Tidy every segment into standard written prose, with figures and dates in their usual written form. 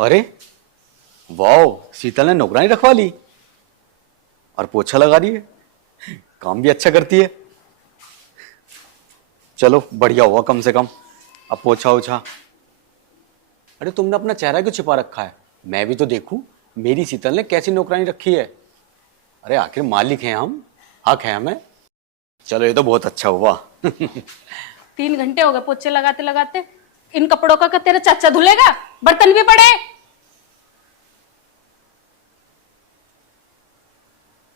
अरे वाह, शीतल ने नौकरानी रखवा ली और पोछा लगा रही है। काम भी अच्छा करती है। चलो बढ़िया हुआ, कम से कम अब पोछा ओछा। अरे तुमने अपना चेहरा क्यों छिपा रखा है? मैं भी तो देखूं मेरी शीतल ने कैसी नौकरानी रखी है। अरे आखिर मालिक हैं हम, हक है हमें। चलो ये तो बहुत अच्छा हुआ। 3 घंटे हो गए पोछे लगाते लगाते। इन कपड़ों का तेरा चाचा धुलेगा? बर्तन भी पड़े।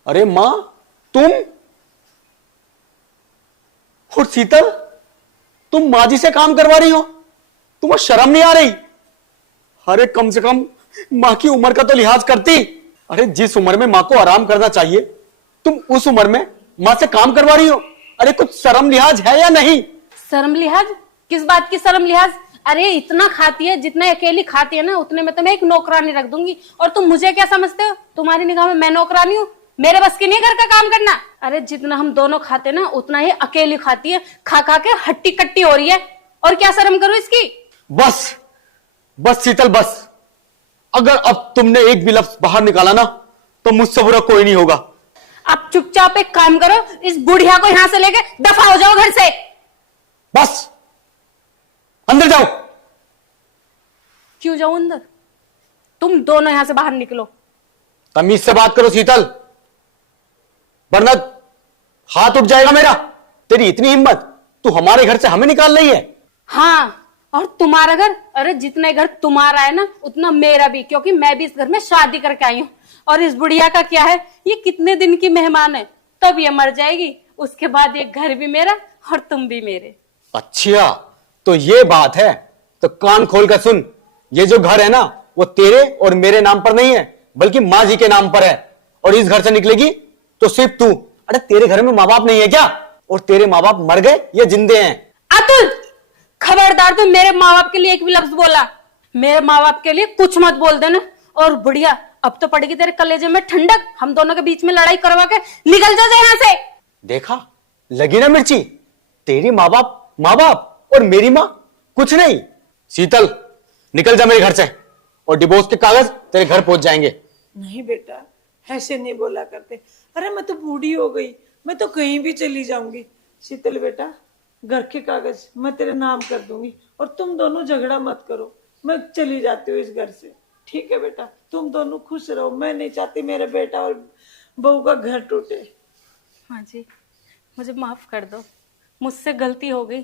अरे माँ, तुम और शीतल, तुम माँ जी से काम करवा रही हो? तुम्हें शर्म नहीं आ रही? अरे कम से कम माँ की उम्र का तो लिहाज करती। अरे जिस उम्र में माँ को आराम करना चाहिए, तुम उस उम्र में माँ से काम करवा रही हो। अरे कुछ शर्म लिहाज है या नहीं? शर्म लिहाज? किस बात की शर्म लिहाज? अरे इतना खाती है जितना अकेली खाती है ना, उतने में तो मैं एक नौकरानी रख दूंगी। और तुम मुझे क्या समझते हो? तुम्हारी निगाह में मैं नौकरानी हूँ? मेरे बस की नहीं घर का काम करना। अरे जितना हम दोनों खाते ना, उतना ही अकेली खाती है। खा खा के हट्टी कट्टी हो रही है। और क्या शर्म करूं इसकी? बस बस शीतल बस। अगर अब तुमने एक भी लफ्ज बाहर निकाला ना, तो मुझसे बुरा कोई नहीं होगा। आप चुपचाप एक काम करो, इस बुढ़िया को यहां से लेके दफा हो जाओ घर से। बस अंदर जाओ। क्यों जाऊं अंदर? तुम दोनों यहां से बाहर निकलो। तमीज से बात करो शीतल, वरना हाथ उठ जाएगा मेरा। तेरी इतनी हिम्मत, तू हमारे घर से हमें निकाल रही है? हाँ, और तुम्हारा घर? अरे जितना घर तुम्हारा है ना, उतना मेरा भी, क्योंकि मैं भी इस घर में शादी करके आई हूँ। और इस बुढ़िया का क्या है, ये कितने दिन की मेहमान है, तब ये मर जाएगी। उसके बाद ये घर भी मेरा और तुम भी मेरे। अच्छा तो ये बात है, तो कान खोल कर सुन। ये जो घर है ना, वो तेरे और मेरे नाम पर नहीं है, बल्कि माँ जी के नाम पर है। और इस घर से निकलेगी तो सिर्फ तू। अरे तेरे घर में माँ बाप नहीं है क्या? और तेरे माँ बाप मर गए या जिंदे हैं? अतुल, खबरदार तुम मेरे माँ बाप के लिए एक भी लफ्ज बोला, मेरे माँ बाप के लिए कुछ मत बोल देना। और बुढ़िया, अब तो पड़ेगी तेरे कलेजे में ठंडक। हम दोनों के बीच में लड़ाई करवा के निकल जा यहाँ से। देखा, लगी ना मिर्ची? तेरी माँ बाप और मेरी माँ कुछ नहीं। शीतल निकल जा मेरे घर से, और डिवोर्स के कागज तेरे घर पहुंच जाएंगे। नहीं बेटा, ऐसे नहीं बोला करते। अरे मैं तो बूढ़ी हो गई, मैं तो कहीं भी चली जाऊंगी। शीतल बेटा, घर के कागज मैं तेरे नाम कर दूंगी, और तुम दोनों झगड़ा मत करो। मैं चली जाती हूँ इस घर से, ठीक है बेटा? तुम दोनों खुश रहो। मैं नहीं चाहती मेरे बेटा और बहू का घर टूटे। हाँ जी, मुझे माफ कर दो, मुझसे गलती हो गई।